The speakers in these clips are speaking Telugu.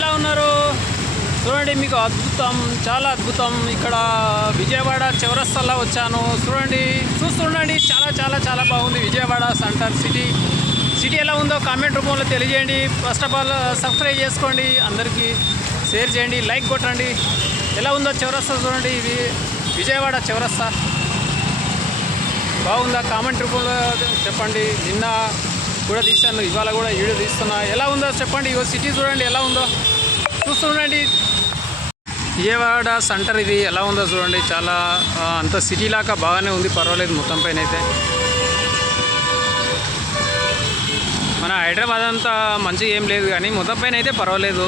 ఎలా ఉన్నారు? చూడండి, మీకు అద్భుతం, చాలా అద్భుతం. ఇక్కడ విజయవాడ చౌరస్తాలో వచ్చాను. చూస్తుండండి, చాలా చాలా చాలా బాగుంది విజయవాడ సెంటర్ సిటీ ఎలా ఉందో కామెంట్ రూపంలో తెలియజేయండి. ఫస్ట్ ఆఫ్ ఆల్ సబ్స్క్రైబ్ చేసుకోండి, అందరికీ షేర్ చేయండి, లైక్ కొట్టండి. ఎలా ఉందో చౌరస్తా చూడండి, ఇది విజయవాడ చౌరస్తా బాగుందా కామెంట్ రూపంలో చెప్పండి. నిన్న కూడా తీశాను, ఇవాళ కూడా వీడియో తీస్తున్నా. ఎలా ఉందో చెప్పండి. ఇగో సిటీ చూడండి ఎలా ఉందో, చూస్తుండండి. విజయవాడ సెంటర్ ఇది ఎలా ఉందో చూడండి. చాలా అంత సిటీ లాగా బాగానే ఉంది, పర్వాలేదు. మొత్తం పైన అయితే మన హైదరాబాద్ అంతా మంచిగా ఏం లేదు, కానీ మొత్తం పైన అయితే పర్వాలేదు.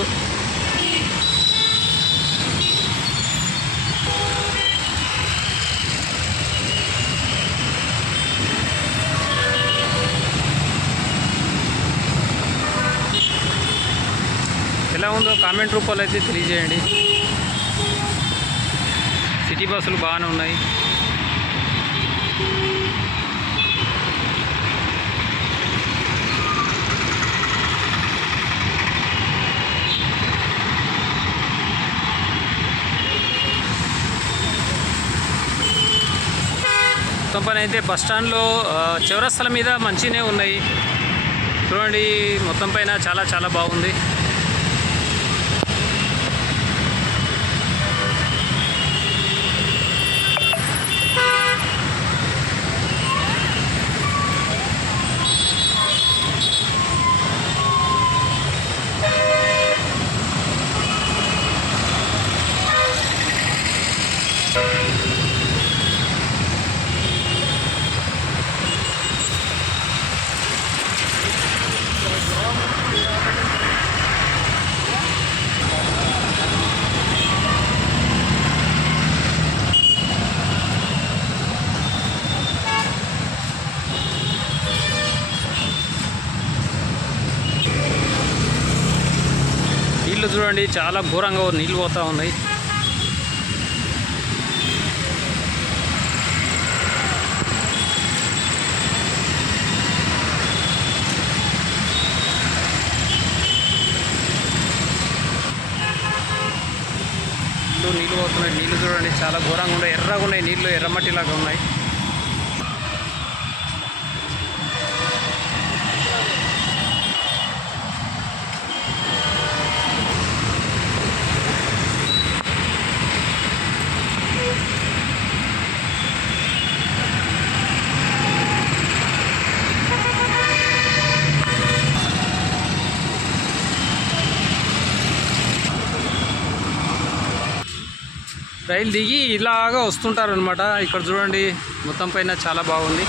ఎలా ఉందో కామెంట్ రూపంలో అయితే తెలియజేయండి. సిటీ బస్సులు బాగానే ఉన్నాయి. మొత్తం పని అయితే బస్టాండ్లో చౌరస్తాల మీద మంచిగానే ఉన్నాయి. చూడండి, మొత్తం పైన చాలా చాలా బాగుంది. నీళ్ళు చూడండి, చాలా ఘోరంగా నీళ్ళు పోతూ ఉన్నాయి. నీళ్ళు పోతున్నాయి. నీళ్ళు చూడండి చాలా ఘోరంగా ఉన్నాయి, ఎర్రగా ఉన్నాయి నీళ్ళు, ఎర్రమట్టిలాగా ఉన్నాయి. రైలు దిగి ఇలాగా వస్తుంటారు అనమాట. ఇక్కడ చూడండి, మొత్తం పైన చాలా బాగుంది.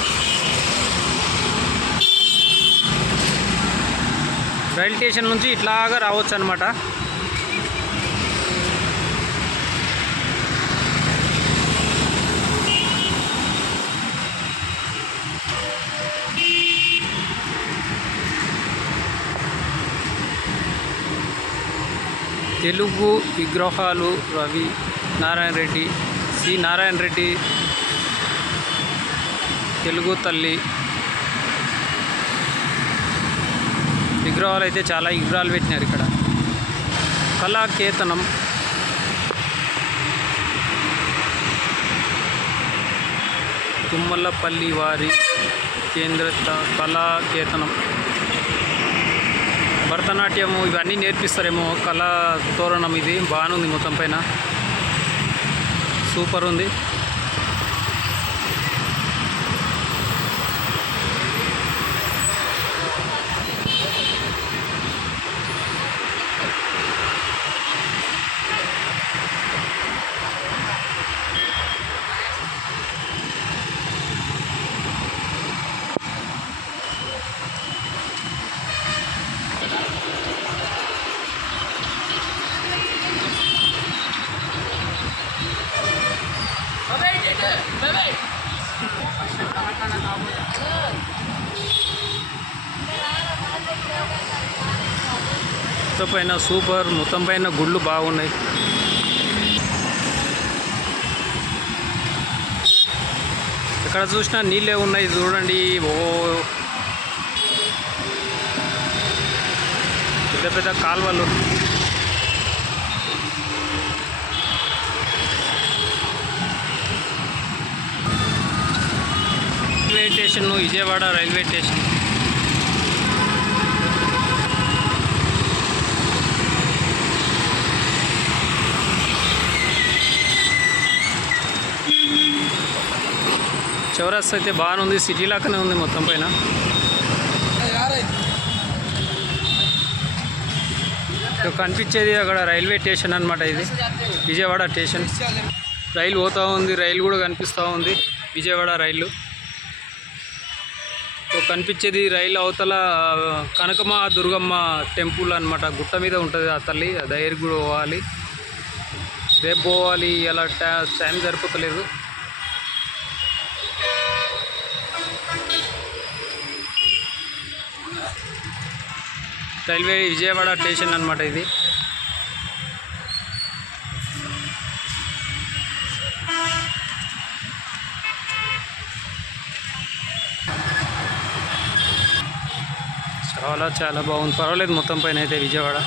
రైల్ స్టేషన్ నుంచి ఇట్లాగా రావచ్చు అనమాట. తెలుగు విగ్రహాలు రవి నారాయణ రెడ్డి, సి నారాయణ రెడ్డి, తెలుగు తల్లి విగ్రహాలు అయితే చాలా విగ్రహాలు పెట్టినారు ఇక్కడ. కళాకేతనం, తుమ్మలపల్లి వారి కేంద్ర కళాకేతనం, భరతనాట్యము ఇవన్నీ నేర్పిస్తారేమో. కళా తోరణం ఇది బాగానే ఉంది, మొత్తం పైన సూపర్ ఉంది. మొత్తం పైన సూపర్, మొత్తం పైన గుళ్ళు బాగున్నాయి. ఎక్కడ చూసినా నీళ్ళే ఉన్నాయి చూడండి. ఓ పెద్ద పెద్ద కాలువలు. Station, Vijayawada railway station. చౌరస్తా అయితే బాగానే ఉంది, సిటీ లాగానే ఉంది మొత్తం పైన. కనిపించేది అక్కడ రైల్వే స్టేషన్ అనమాట. ఇది విజయవాడ స్టేషన్. రైలు పోతూ ఉంది, రైలు కూడా కనిపిస్తూ ఉంది, విజయవాడ రైలు. కనిపించేది రైలు అవతల కనకమ్మ దుర్గమ్మ టెంపుల్ అనమాట. గుట్ట మీద ఉంటుంది ఆ తల్లి. ఆ దగ్గరికి కూడా పోవాలి, రేపు పోవాలి. ఇలా టైం సరిపోతలేదు. రైల్వే విజయవాడ స్టేషన్ అనమాట ఇది. చాలా చాలా బాగుంది, పర్వాలేదు మొత్తం పైన అయితే విజయవాడ.